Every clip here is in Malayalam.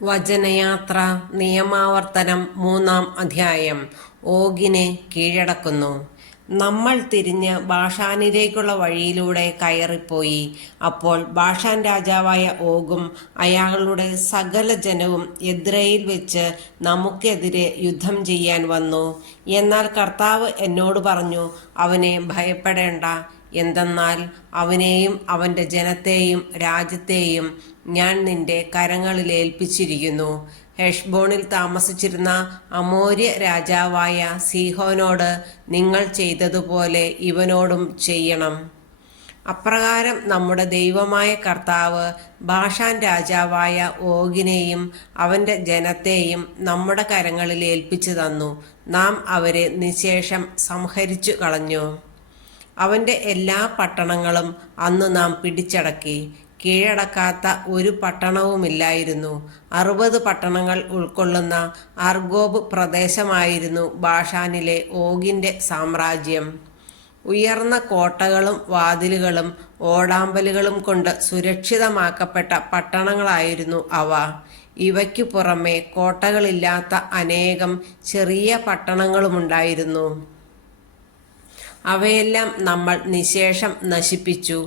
വചനയാത്ര നിയമാവർത്തനം 3-ാം അധ്യായം. ഓഗിനെ കീഴടക്കുന്നു. നമ്മൾ തിരിഞ്ഞ് ബാഷാനിലേക്കുള്ള വഴിയിലൂടെ കയറിപ്പോയി. അപ്പോൾ ബാഷാൻ രാജാവായ ഓഗും അയാളുടെ സകല ജനവും എദ്രയിൽ വെച്ച് നമുക്കെതിരെ യുദ്ധം ചെയ്യാൻ വന്നു. എന്നാൽ കർത്താവ് എന്നോട് പറഞ്ഞു, അവനെ ഭയപ്പെടേണ്ട. എന്തെന്നാൽ അവനെയും അവൻ്റെ ജനത്തെയും രാജ്യത്തെയും ഞാൻ നിന്റെ കരങ്ങളിൽ ഏൽപ്പിച്ചിരിക്കുന്നു. ഹെഷ്ബോണിൽ താമസിച്ചിരുന്ന അമോര്യ രാജാവായ സീഹോനോട് നിങ്ങൾ ചെയ്തതുപോലെ ഇവനോടും ചെയ്യണം. അപ്രകാരം നമ്മുടെ ദൈവമായ കർത്താവ് ബാഷാൻ രാജാവായ ഓഗിനെയും അവൻ്റെ ജനത്തെയും നമ്മുടെ കരങ്ങളിൽ ഏൽപ്പിച്ചു തന്നു. നാം അവരെ നിശേഷം സംഹരിച്ചു കളഞ്ഞു. അവൻ്റെ എല്ലാ പട്ടണങ്ങളും അന്ന് നാം പിടിച്ചടക്കി. കീഴടക്കാത്ത ഒരു പട്ടണവുമില്ലായിരുന്നു. 60 പട്ടണങ്ങൾ ഉൾക്കൊള്ളുന്ന അർഗോബ് പ്രദേശമായിരുന്നു ബാഷാനിലെ ഓഗിൻ്റെ സാമ്രാജ്യം. ഉയർന്ന കോട്ടകളും വാതിലുകളും ഓടാമ്പലുകളും കൊണ്ട് സുരക്ഷിതമാക്കപ്പെട്ട പട്ടണങ്ങളായിരുന്നു അവ. ഇവയ്ക്കു പുറമെ കോട്ടകളില്ലാത്ത അനേകം ചെറിയ പട്ടണങ്ങളുമുണ്ടായിരുന്നു. അവയെല്ലാം നമ്മൾ നിശേഷം നശിപ്പിച്ചു.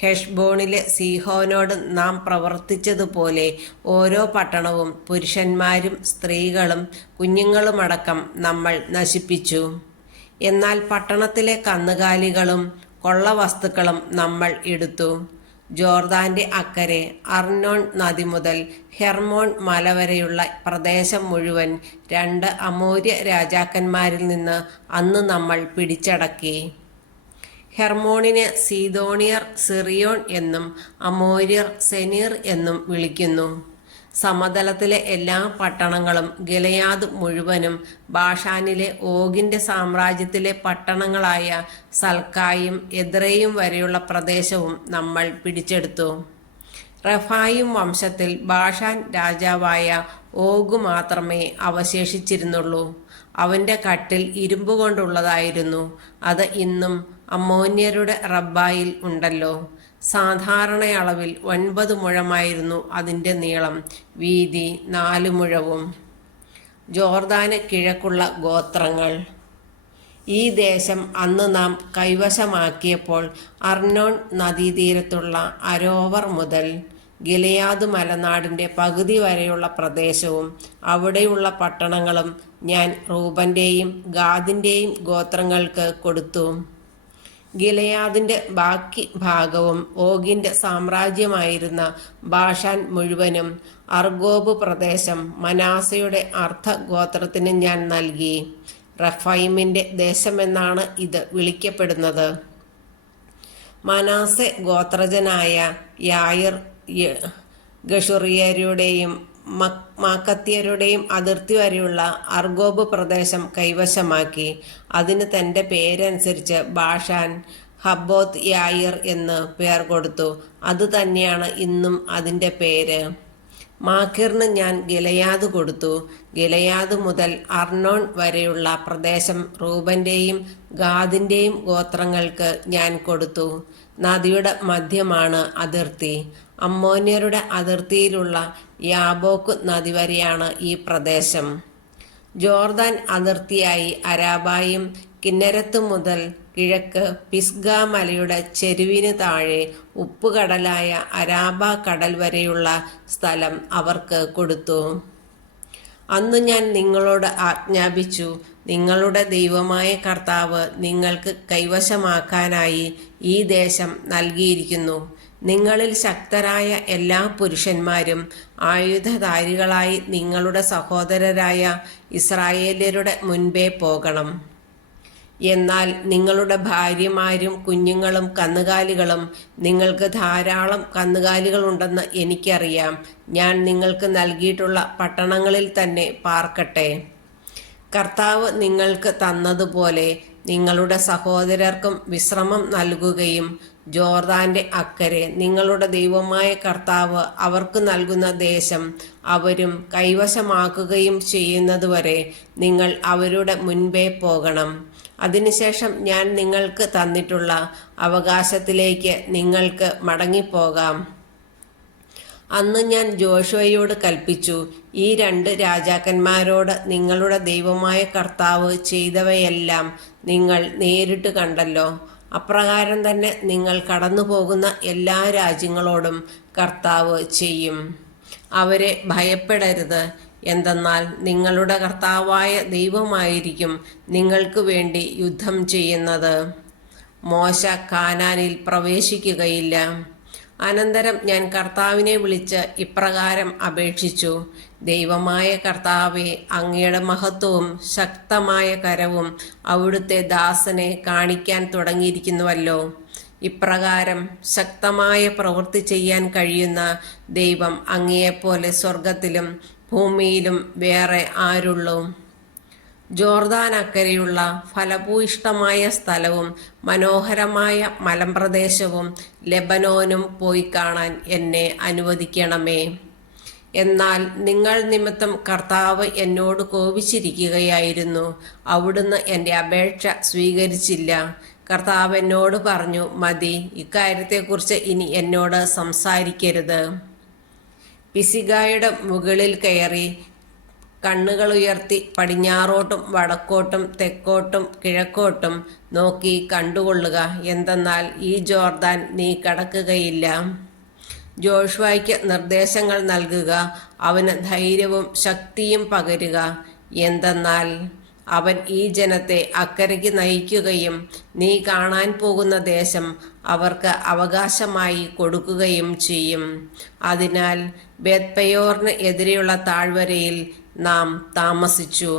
ഹെഷ്ബോണിലെ സീഹോനോട് നാം പ്രവർത്തിച്ചതുപോലെ ഓരോ പട്ടണവും പുരുഷന്മാരും സ്ത്രീകളും കുഞ്ഞുങ്ങളുമടക്കം നമ്മൾ നശിപ്പിച്ചു. എന്നാൽ പട്ടണത്തിലെ കന്നുകാലികളും കൊള്ളവസ്തുക്കളും നമ്മൾ എടുത്തു. ജോർദാന്റെ അക്കരെ അർണോൺ നദി മുതൽ ഹെർമോൺ മല വരെയുള്ള പ്രദേശം മുഴുവൻ 2 അമോര്യ രാജാക്കന്മാരിൽ നിന്ന് അന്ന് നമ്മൾ പിടിച്ചടക്കി. ഹെർമോണിനെ സീദോണിയർ സിറിയോൺ എന്നും അമോര്യർ സെനീർ എന്നും വിളിക്കുന്നു. സമതലത്തിലെ എല്ലാ പട്ടണങ്ങളും ഗിലെയാദ് മുഴുവനും ബാഷാനിലെ ഓഗിൻ്റെ സാമ്രാജ്യത്തിലെ പട്ടണങ്ങളായ സൽക്കായും എദ്രയും വരെയുള്ള പ്രദേശവും നമ്മൾ പിടിച്ചെടുത്തു. റഫായിം വംശത്തിൽ ബാഷാൻ രാജാവായ ഓഗ് മാത്രമേ അവശേഷിച്ചിരുന്നുള്ളൂ. അവൻ്റെ കട്ടിൽ ഇരുമ്പ് കൊണ്ടുള്ളതായിരുന്നു. അത് ഇന്നും അമ്മോന്യരുടെ റബ്ബായിൽ ഉണ്ടല്ലോ. സാധാരണ അളവിൽ 9 മുഴമായിരുന്നു അതിൻ്റെ നീളം, വീതി 4 മുഴവും. ജോർദാന് കിഴക്കുള്ള ഗോത്രങ്ങൾ. ഈ ദേശം അന്ന് നാം കൈവശമാക്കിയപ്പോൾ അർണോൺ നദീതീരത്തുള്ള അരോവർ മുതൽ ഗിലെയാദ് മലനാടിൻ്റെ പകുതി വരെയുള്ള പ്രദേശവും അവിടെയുള്ള പട്ടണങ്ങളും ഞാൻ റൂബൻ്റെയും ഗാദിൻ്റെയും ഗോത്രങ്ങൾക്ക് കൊടുത്തു. ഗിലെയാദിൻ്റെ ബാക്കി ഭാഗവും ഓഗിൻ്റെ സാമ്രാജ്യമായിരുന്ന ബാഷാൻ മുഴുവനും അർഗോബ് പ്രദേശം മനാസയുടെ അർദ്ധഗോത്രത്തിന് ഞാൻ നൽകി. റഫൈമിൻ്റെ ദേശമെന്നാണ് ഇത് വിളിക്കപ്പെടുന്നത്. മനാസെ ഗോത്രജനായ യായിർ ഗഷുറിയരുടെയും മാക്കത്യരുടെയും അതിർത്തി വരെയുള്ള അർഗോബ് പ്രദേശം കൈവശമാക്കി. അതിന് തൻ്റെ പേരനുസരിച്ച് ബാഷാൻ ഹബ്ബോത്ത് യായിർ എന്ന് പേർ കൊടുത്തു. അതുതന്നെയാണ് ഇന്നും അതിൻ്റെ പേര്. മാക്കിറിന് ഞാൻ ഗിലെയാദ് കൊടുത്തു. ഗിലെയാദ് മുതൽ അർണോൺ വരെയുള്ള പ്രദേശം റൂബൻ്റെയും ഗാദിൻ്റെയും ഗോത്രങ്ങൾക്ക് ഞാൻ കൊടുത്തു. നദിയുടെ മധ്യമാണ് അതിർത്തി. അമ്മോന്യരുടെ അതിർത്തിയിലുള്ള യാബോക്ക് നദി വരെയാണ് ഈ പ്രദേശം. ജോർദാൻ അതിർത്തിയായി അരാബായും കിന്നരത്ത് മുതൽ കിഴക്ക് പിസ്ഗ മലയുടെ ചെരുവിന് താഴെ ഉപ്പുകടലായ അരാബ കടൽ വരെയുള്ള സ്ഥലം അവർക്ക് കൊടുത്തു. അന്ന് ഞാൻ നിങ്ങളോട് ആജ്ഞാപിച്ചു, നിങ്ങളുടെ ദൈവമായ കർത്താവ് നിങ്ങൾക്ക് കൈവശമാക്കാനായി ഈ ദേശം നൽകിയിരിക്കുന്നു. നിങ്ങളിൽ ശക്തരായ എല്ലാ പുരുഷന്മാരും ആയുധധാരികളായി നിങ്ങളുടെ സഹോദരരായ ഇസ്രായേല്യരുടെ മുൻപേ പോകണം. എന്നാൽ നിങ്ങളുടെ ഭാര്യമാരും കുഞ്ഞുങ്ങളും കന്നുകാലികളും, നിങ്ങൾക്ക് ധാരാളം കന്നുകാലികളുണ്ടെന്ന് എനിക്കറിയാം, ഞാൻ നിങ്ങൾക്ക് നൽകിയിട്ടുള്ള പട്ടണങ്ങളിൽ തന്നെ പാർക്കട്ടെ. കർത്താവ് നിങ്ങൾക്ക് തന്നതുപോലെ നിങ്ങളുടെ സഹോദരർക്കും വിശ്രമം നൽകുകയും ജോർദാന്റെ അക്കരെ നിങ്ങളുടെ ദൈവമായ കർത്താവ് അവർക്ക് നൽകുന്ന ദേശം അവരും കൈവശമാക്കുകയും ചെയ്യുന്നതുവരെ നിങ്ങൾ അവരുടെ മുൻപേ പോകണം. അതിനുശേഷം ഞാൻ നിങ്ങൾക്ക് തന്നിട്ടുള്ള അവകാശത്തിലേക്ക് നിങ്ങൾക്ക് മടങ്ങിപ്പോകാം. അന്ന് ഞാൻ ജോഷുവയോട് കൽപ്പിച്ചു, ഈ 2 രാജാക്കന്മാരോട് നിങ്ങളുടെ ദൈവമായ കർത്താവ് ചെയ്തവയെല്ലാം നിങ്ങൾ നേരിട്ട് കണ്ടല്ലോ. അപ്രകാരം തന്നെ നിങ്ങൾ കടന്നു പോകുന്ന എല്ലാ രാജ്യങ്ങളോടും കർത്താവ് ചെയ്യും. അവരെ ഭയപ്പെടരുത്. എന്തെന്നാൽ നിങ്ങളുടെ കർത്താവായ ദൈവമായിരിക്കും നിങ്ങൾക്ക് വേണ്ടി യുദ്ധം ചെയ്യുന്നത്. മോശ കാനാനിൽ പ്രവേശിക്കുകയില്ല. അനന്തരം ഞാൻ കർത്താവിനെ വിളിച്ച് ഇപ്രകാരം അപേക്ഷിച്ചു, ദൈവമായ കർത്താവെ, അങ്ങയുടെ മഹത്വവും ശക്തമായ കരവും അവിടുത്തെ ദാസനെ കാണിക്കാൻ തുടങ്ങിയിരിക്കുന്നുവല്ലോ. ഇപ്രകാരം ശക്തമായ പ്രവൃത്തി ചെയ്യാൻ കഴിയുന്ന ദൈവം അങ്ങയെപ്പോലെ സ്വർഗത്തിലും ഭൂമിയിലും വേറെ ആരുള്ളൂ? ജോർദാൻ അക്കരെയുള്ള ഫലഭൂയിഷ്ടമായ സ്ഥലവും മനോഹരമായ മലമ്പ്രദേശവും ലെബനോനും പോയി കാണാൻ എന്നെ അനുവദിക്കണമേ. എന്നാൽ നിങ്ങൾ നിമിത്തം കർത്താവ് എന്നോട് കോപിച്ചിരിക്കുകയായിരുന്നു. അവിടുന്ന് എൻ്റെ അപേക്ഷ സ്വീകരിച്ചില്ല. കർത്താവ് എന്നോട് പറഞ്ഞു, മതി, ഇക്കാര്യത്തെക്കുറിച്ച് ഇനി എന്നോട് സംസാരിക്കരുത്. പിസിഗായുടെ മുകളിൽ കയറി കണ്ണുകളുയർത്തി പടിഞ്ഞാറോട്ടും വടക്കോട്ടും തെക്കോട്ടും കിഴക്കോട്ടും നോക്കി കണ്ടുകൊള്ളുക. എന്തെന്നാൽ ഈ ജോർദാൻ നീ കടക്കുകയില്ല. ജോഷുവയ്ക്ക് നിർദ്ദേശങ്ങൾ നൽകുക, അവന് ധൈര്യവും ശക്തിയും പകരുക. എന്തെന്നാൽ അവൻ ഈ ജനത്തെ അക്കരയ്ക്ക് നയിക്കുകയും നീ കാണാൻ പോകുന്ന ദേശം അവർക്ക് അവകാശമായി കൊടുക്കുകയും ചെയ്യും. അതിനാൽ ബേത്പെയോറിന് എതിരെയുള്ള താഴ്വരയിൽ നാം താമസിച്ചു.